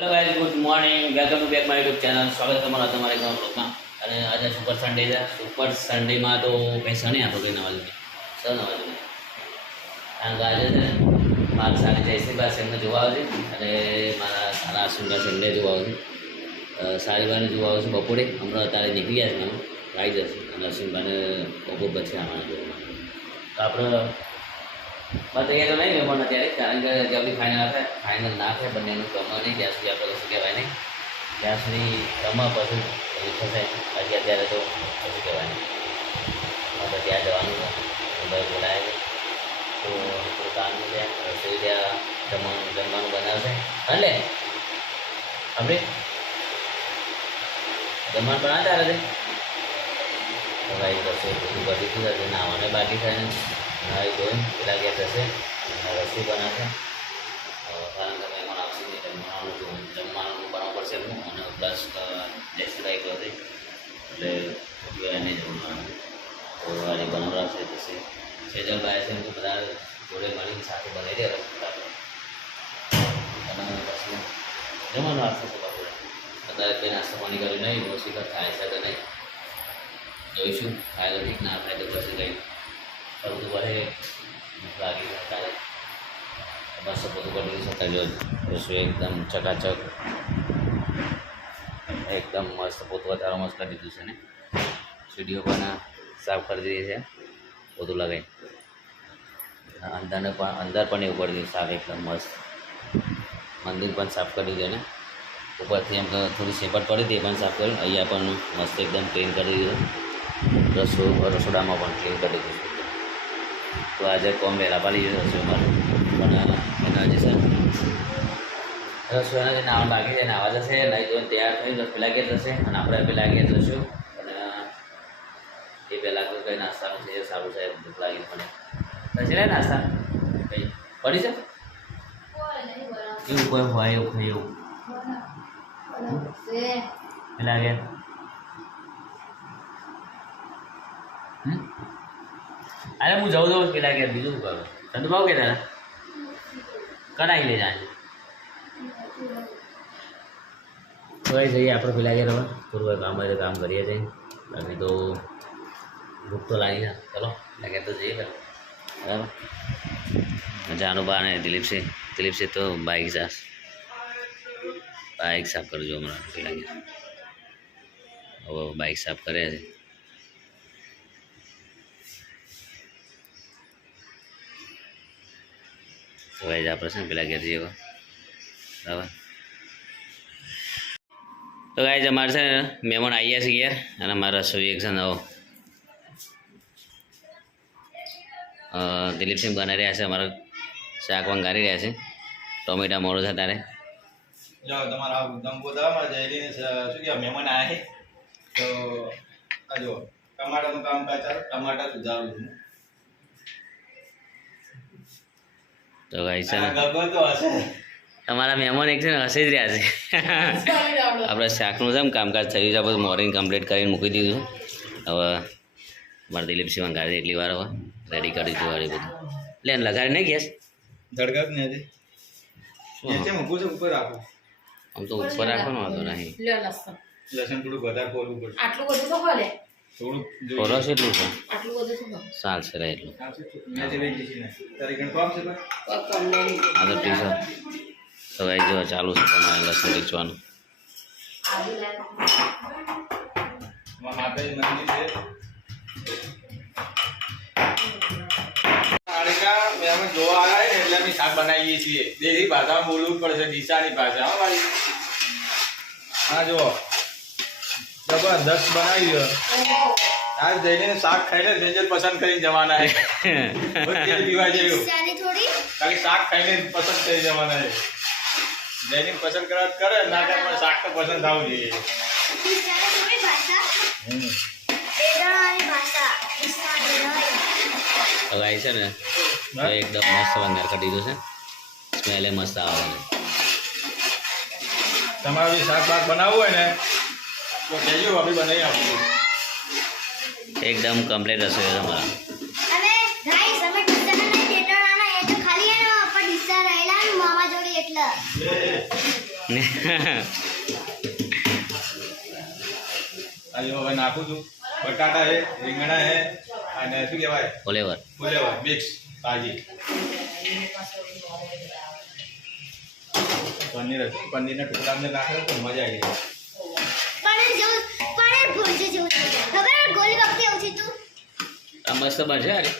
Hello guys, good morning, welcome to back my YouTube channel. સ્વાગત તમારા તમારા એક નવા બ્લોગમાં. અને આજે સુપર સન્ડે છે. સુપર સન્ડેમાં તો કંઈ શનિ હતો કંઈ નવા જૂની કારણ કે આજે છે મારા સારી જયશ્રીબા એમને જોવા આવશે અને મારા સારા અશ્વિનભાઈ સન્ડે જોવા આવશે. સારીબાને જોવા આવશે બપોરે. હમણાં અત્યારે નીકળી ગયા છે, આવી જશે અને અશ્વિનભાઈને બપોર પછી આવવાના જોવામાં. તો આપણે બતાવીએ તો નહીં મહેમાન અત્યારે, કારણ કે જલ્દી ફાઇનલ ના થાય બંનેનું કમા નહીં ત્યાં સુધી આપણે કશું કહેવાય નહીં. ત્યાં સુધી કમા પછી થશે. હજી અત્યારે તો કશું કહેવાય નહીં. આપણે ત્યાં જવાનું છે, ભાઈ બોલાય છે તો થોડું કામ છે. રસોઈ ત્યાં જમવાનું બનાવશે. એટલે આપણે જમવાનું બનાવતા રહે તો ભાઈ રસોઈ બધું બધી થશે. નાવાને બાકી થાય ને નાવી ધોઈને પેલા ગયા થશે અને રસોઈ બનાવશે. કારણ કે મહેમાન આવશે નહીં, જમવાનું બનાવવું પડશે એમનું. અને પ્લસ જયશ્રીભાઈ કહે એટલે એને જમવાનું તો આજે બનાવડાવશે. જશે સેજલભાઈ છે તો બધા જોડે મળીને સાથે બનાવી દે રસોઈ અને પછી જમવાનું આવશે. બપોરે અત્યારે કંઈ નાસ્તો પાણી કર્યું નહીં, ઓછી થાય છે કે નહીં જોઈશું. થાય તો ઠીક, ના થાય તો પછી કંઈ બધું ભરે લાગી તારે બસ બધું કરી શકાય. જો રસોઈ એકદમ ચકાચક, એકદમ મસ્ત. પોતું વધારે મસ્ત કરી દીધું છે ને. સીડીઓ પણ સાફ કરી દીધી છે, બધું લગાવી. અંદર પણ એવું કરી દીધું સાફ, એકદમ મસ્ત. મંદિર પણ સાફ કરી દીધું ને. ઉપરથી એમ થોડી સેપટ પડી હતી એ પણ સાફ કર્યું. અહીંયા પણ મસ્ત એકદમ ક્લીન કરી દીધું. રસોડામાં પણ ક્લીન કરી દીધું. તો આજે કોમ વહેલા પાડી ગયો રસોઈમાં, પણ એના જે છે રસોઈના જે નાવા બાકી છે નાવા જશે. નહીં તો તૈયાર થઈ પેલા ગેટ જશે અને આપણે પેલા ગેટ જશું. અને એ પહેલાં કંઈ નાસ્તાનું છે સારું છે, ભૂખ લાગી મને પછી લે નાસ્તા કંઈ પડી છે એવું કોઈ હોય એવું ખાઈ એવું પેલા ગેટ અરે હું જઉં પેલા કે બીજું શું કરું? ઠંડુ ભાવ કે તારે કઢાઈ લઈ જાય તો જઈએ આપણે પેલા કે હવે થોડું કામ હોય તો કામ કરીએ છીએ. બાકી તો ભૂખ તો લાગી જાય. ચલો લાગે તો જઈએ બરાબર. જાનુ બા અને દિલીપ છે તો બાઇક સાફ કરજો હમણાં. પેલા કે હવે બાઇક સાફ કરે છે. તો ભાઈ આપણે છે ને પેલા ઘેર જઈએ બરાબર. તો ગાઈઝ અમારે છે ને મહેમાન આવી ગયા છે ઘેર અને અમારા રસોઈ એક છે નવો દિલીપસિંહ બનાવી રહ્યા છે. અમારા શાક વંગારી રહ્યા છે. ટોમેટા મોડો છે તારે તમારા શું કહેવાય મહેમાન આવ્યા છે તો આ જો ટમાટાનું કામ ચાલુ. ટમાટા સુધારું છું. તો ભાઈ છે ને તમારા મહેમાન એક છે ને હસી જ રહ્યા છે. આપણે શાકનું છે ને કામકાજ થયું છે. આપણે મોર્નિંગ કમ્પ્લીટ કરીને મૂકી દીધું. હવે મારા દિલીપસિંહ વંગારી એટલી વાર હવે રેડી કરી દીધું. વાળી બધું લે લગાડી નહીં ગેસ ધડકાવ ને ઉપર રાખો. આમ તો ઉપર રાખવાનો હતો નહીં. લસણ થોડું વધારે ખોલવું પડશે. આટલું બધું તો ખોલે થોડું ખોલો છે એટલું છે આટલું બધું તો ખોલે ચાલશે રહે એટલું. હા તો ટી શર્ટ તો ભાઈ જો ચાલુ છે તમારે લસણ રીચવાનું. જોવા આવ્યા એટલે અમે શાક બનાવીએ છીએ. દેશી ભાષામાં બોલવું પડશે, ડીસાની ભાષા. હા ભાઈ હા જુઓ જબરદસ્ત બનાવી દો. આજ જઈને શાક ખાઈને સેજલ પસંદ કરીને જવાના છે. પીવા જેવું ખાલી શાક ખાઈને પસંદ કરી જવાના છે. જઈને પસંદ કરવા કરે ના કરે પણ શાક તો પસંદ થવું જોઈએ. તો ગાય છે ને તો એકદમ મસ્ત વંગાર કરી દીધું છે. સ્મેલે મસ્ત આવે છે. તમારે જે શાક બાક બનાવવું હોય ને તો કહેજો, આપણે બનાવી આપીશું. એકદમ કમ્પ્લીટ રસોઈ તમારા. આ જો હવે નાખું છું બટાટા છે રીંગણા છે અને શું કહેવાય ઓલેવર ફુલેવર મિક્સ ભાજી પનીરના ટુકડા અંદર નાખે તો મજા આવી જાય પનીર ભુરજી જેવું છે ખબર ગોલી વખતે આવું છે તું આ મસ્ત બનશે અરે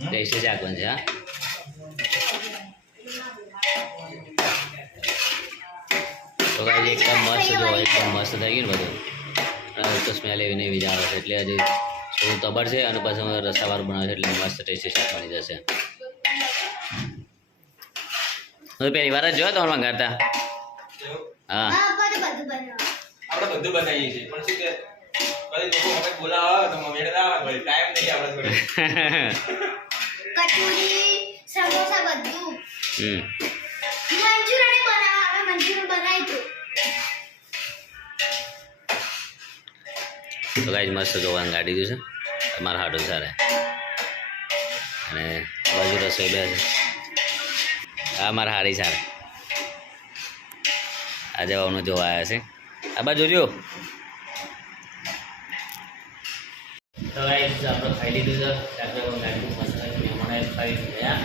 ટેસ્ટી શાક બનશે હા તો ગાઈસ એકદમ મસ્ત જો એકદમ મસ્ત થઈ ગયું ને બધું અને તો સ્મેલ એવી ને એવી જ આવે છે એટલે હજી થોડું તબર છે અને પછી રસાવાળું બનાવે છે એટલે મસ્ત ટેસ્ટી શાક બની જશે હું પહેલી વાર જ જોયો તમારે મંગાતા હા હા બધું બનાવો આપણે બધું બનાવીએ છીએ પણ શું કે કઈ લોકો મમ્મી બોલાવે તો મમ્મી ને ના આવે ટાઈમ નહીં આપણે જોડે કચોરી સમોસા બધું હમ મંચુરિયન બનાવવા આવે મંચુરિયન બનાવી દો તો ગાઈસ મસ્ત જોવાનું ગાડી દીધું છે તમારા હાડું સારા અને બાજુ રસોઈ બે છે આ મારા હારી સારા આજે આવનું જોવા આવ્યા છે આ બાજુ જોજો તો ગાઈસ આપણે ખાઈ લીધું છે આપણે ગાડી મસાલા મહેમાનો ખાઈ ગયા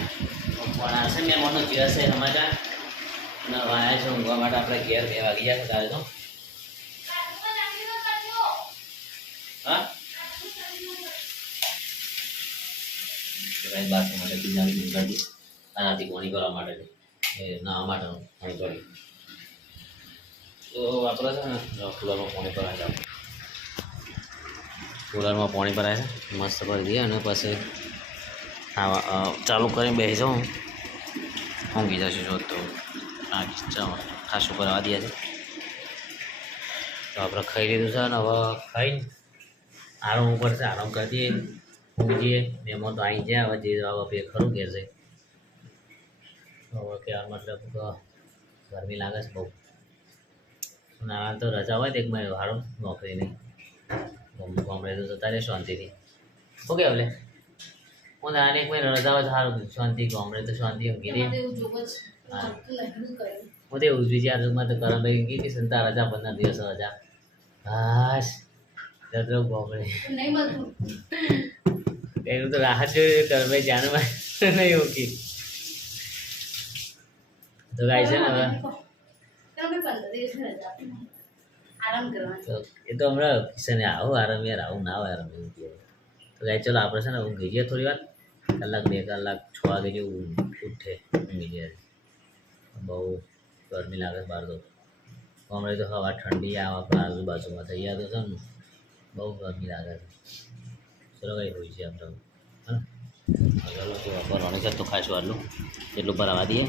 પણ આ છે મહેમાનો જે હશે સમાચાર અને વાયા છે ઊંઘવા માટે આપણે ઘેર 2 વાગી જશે કાલે તો હા ગાઈસ બાથરૂમ માટે બીજા કરી દીધું આનાથી કોણી કરવા માટે એ નાવા માટેનું પાણી કરી તો આપણે છે ને કુલરમાં પાણી ભરાય છે કુલરમાં પાણી ભરાય છે મસ્ત ભરી દઈએ અને પછી ચાલુ કરીને બેસી જાઉં ઊંઘી જશે જો તો ખાસું કરવા દે છે તો આપણે ખાઈ લીધું છે ને હવે ખાઈને આરામ ઉપર છે આરામ કરી દઈએ ઊંઘી જઈએ મહેમાન તો આવી જાય હવે જે હવે ખરું કે છે હવે કહેવાનો મતલબ ગરમી લાગે છે બહુ નાના તો રજા હોય તો એક મહિનો સારું નોકરી નહીં ગામડે તો જતા રહે શાંતિથી શું કહેવું લે હું નાની એક મહિનો રજા હોય તો સારું શાંતિ ગામડે તો શાંતિ ઊંઘી દે હું તો એવું જ વિચારમાં તો કરણભાઈ ઊંઘી કે સંતા રજા 15 દિવસ રજા હાશ જતો ગામડે એનું તો રાહત જોઈએ કરણભાઈ જાણવા નહીં ઊંઘી તો ગાય છે ને હવે એ તો હમણાં કિશન આવો આરામ યાર આવું ના હોય આરામ એવું કહે તો ગાય ચલો આપણે છે ને ઊંઘી જઈએ થોડી વાર કલાક 2 કલાક 6 વાગે જેવું ઉઠે ઊંઘી જઈએ બહુ ગરમી લાગે બહાર તો હમણાં તો હવા ઠંડી આવે આપણા આજુબાજુમાં થઈ ગયા તો છે ને બહુ ગરમી લાગે છે ચલો કઈ હોય છે આપણે હા ચલો તો ભરવાનું છે તો ખાસ વારલું એટલું ભરાવા દઈએ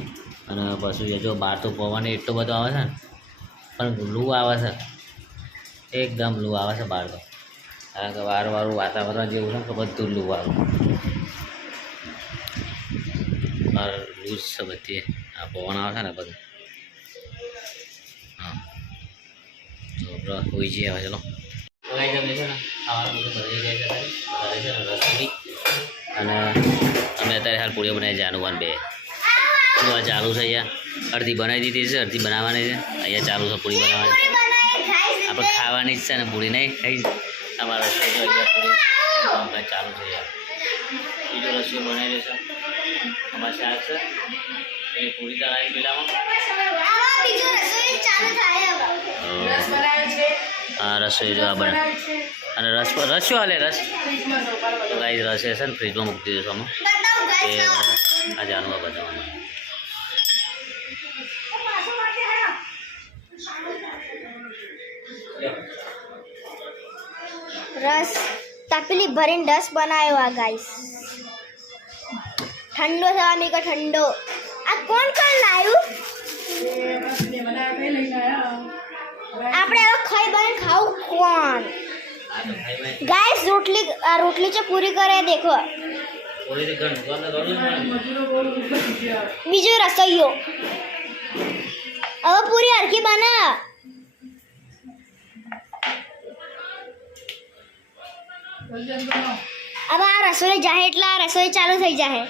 અને પછી એ જો બહાર તો પવન એટલો બધો આવે છે ને પણ લૂ આવે છે એકદમ લૂ આવે છે બહાર તો કારણ કે વારવાળું વાતાવરણ જેવું છે ને તો બધું લૂ આવે બહાર લૂ છે બધી આ પવન આવે છે ને બધું હા તો આપણે હોઈ જઈએ હવે ચલો લગાઈ જમે છે ને ખાવાનું બધું ભરી જાય છે ઘરે છે ને રસોઈ અને અમે અત્યારે હાલ પૂરીઓ બનાવી જવાનું બન બે આ ચાલુ છે અહીંયા અડધી બનાવી દીધી છે અડધી બનાવવાની છે અહીંયા ચાલુ છે પૂરી બનાવવાની આપણે ખાવાની જ છે ને પૂરી નહીં ખાઈ અમારા રસોઈ જો અહીંયા પૂરી કામકાજ ચાલુ છે યાર બીજો રસોઈ બનાવી દેશે અમારે શાક છે એ પૂરી તળાવી પેલામાં હા રસોઈ જો આ બને અને રસ્યો હાલે રસ તો ગાઈ રસ છે ને ફ્રીજમાં મૂકી દીધો અમે એ આ જાણવા બતાવવાનું રસ તપલી ભરીને રસ બનાવ્યો આ ગાઈસ ઠંડો થવા મેં ઠંડો આ કોણ લાવ્યું આપણે હવે ખાઈ બને ખાવું કોણ ગાઈસ રોટલી છે પૂરી કરે દેખો બીજો રસોઈયો હવે પૂરી હરખી બના હવે આ રસોઈ જાહે એટલે આ રસોઈ ચાલુ થઈ જાહે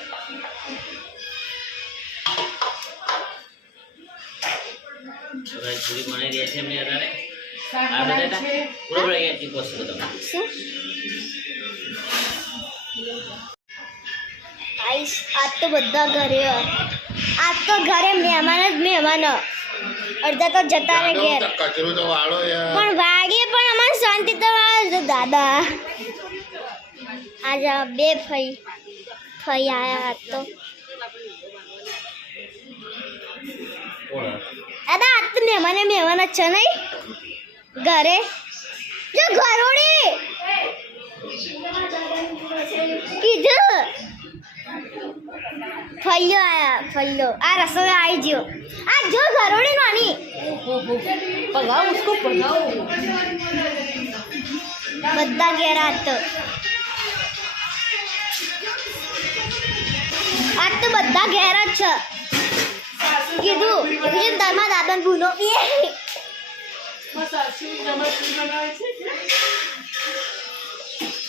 પૂરી બનાવી રહ્યા છે એમને અત્યારે આ બટાટા બરોબર અહીંયા ચીકો છે તમે શું આઈસ આજ તો બધા ઘરે હ. આજ તો ઘરે મહેમાન જ મહેમાન હ. અડધા તો જતા રહે ઘેર કચરો તો વાળો યાર પણ વાગે પણ અમારે શાંતિ તો વાળો છે દાદા આજે બે ફઈ આયા આજ તો દાદા આજ તો મહેમાન જ છે નહીં ઘરે જો ઘરોડી કીધું ફૈયો આયા ફૈયો આ રસોઈ આવી ગયો આ જો ઘરોડી નાની पलाओ उसको पलाओ બધા ઘેર આજ તો બધા ઘેર જ છે કીધું તમારા દાદા ભૂનો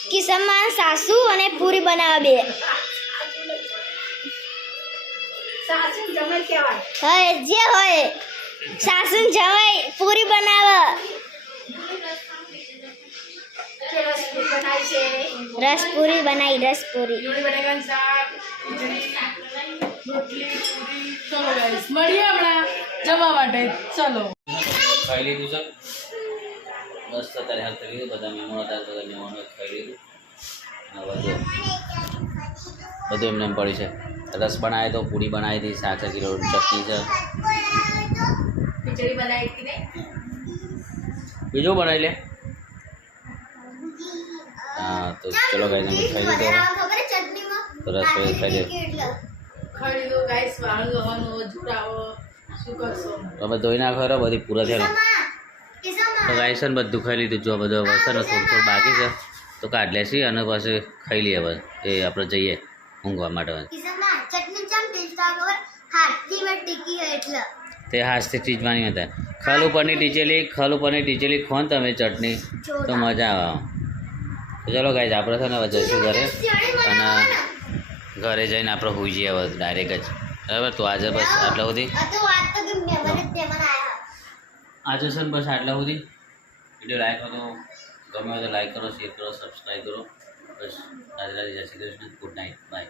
કિસમમાં સાસુ અને પૂરી બનાવે બે सासू जमाई केवाय હોય જે હોય સાસુ જવાય પૂરી બનાવે रस पूरी बनाई छे રસ પૂરી બનાવી રસ પૂરી जोड़ी बटाकाનું શાક ખીચડી રોટલી પૂરી ચલો ગાઈસ મળીએ હમણાં જમવા માટે ચલો ખાઈ લીધું છે બસ અત્યારે હાલ થઈ ગયું બધા મહેમાનો હતા બધા મહેમાનો ખાઈ લીધું હવે જો બધું એમને એમ પડ્યું છે રસ બનાવ્યો તો પૂરી બનાવી હતી શાક છે ચટણી છે ખીચડી બનાવી હતી ને બીજું બનાવી લે હા તો ચલો ગાઈસ અમે ખાઈ લીધું હવે. તો રસોઈ ખાઈ લે ખાઈ લીધું ગાઈસ વાળ ગવાનો જુરાવો શું કરશો હવે ધોઈ નાખો રે બધી પૂરા થયેલો તો ગાઈસ ને બધું ખાઈ લીધું જો બધું હવે છે ને થોડું થોડું બાકી છે તો કાઢ લેશી અને પછી ખાઈ લઈએ હવે એ આપણે જઈએ ઊંઘવા માટે તે હાથથી ચીજવાની હતા ખલ ઉપરની ટીચેલી ખોન તમે ચટણી તો મજા આવે તો ચલો ગાઈસ આપણે છે ને હવે જઈશું ઘરે અને ઘરે જઈને આપણે હોઈ જઈએ હવે ડાયરેક્ટ જ બરાબર તો આજે બસ આટલા સુધી આજે છે ને બસ આટલા સુધી વિડીયો લાઈક કરો ગમે હોય તો લાઈક કરો શેર કરો સબસ્ક્રાઈબ કરો બસ આજે જય Shri Krishna good night bye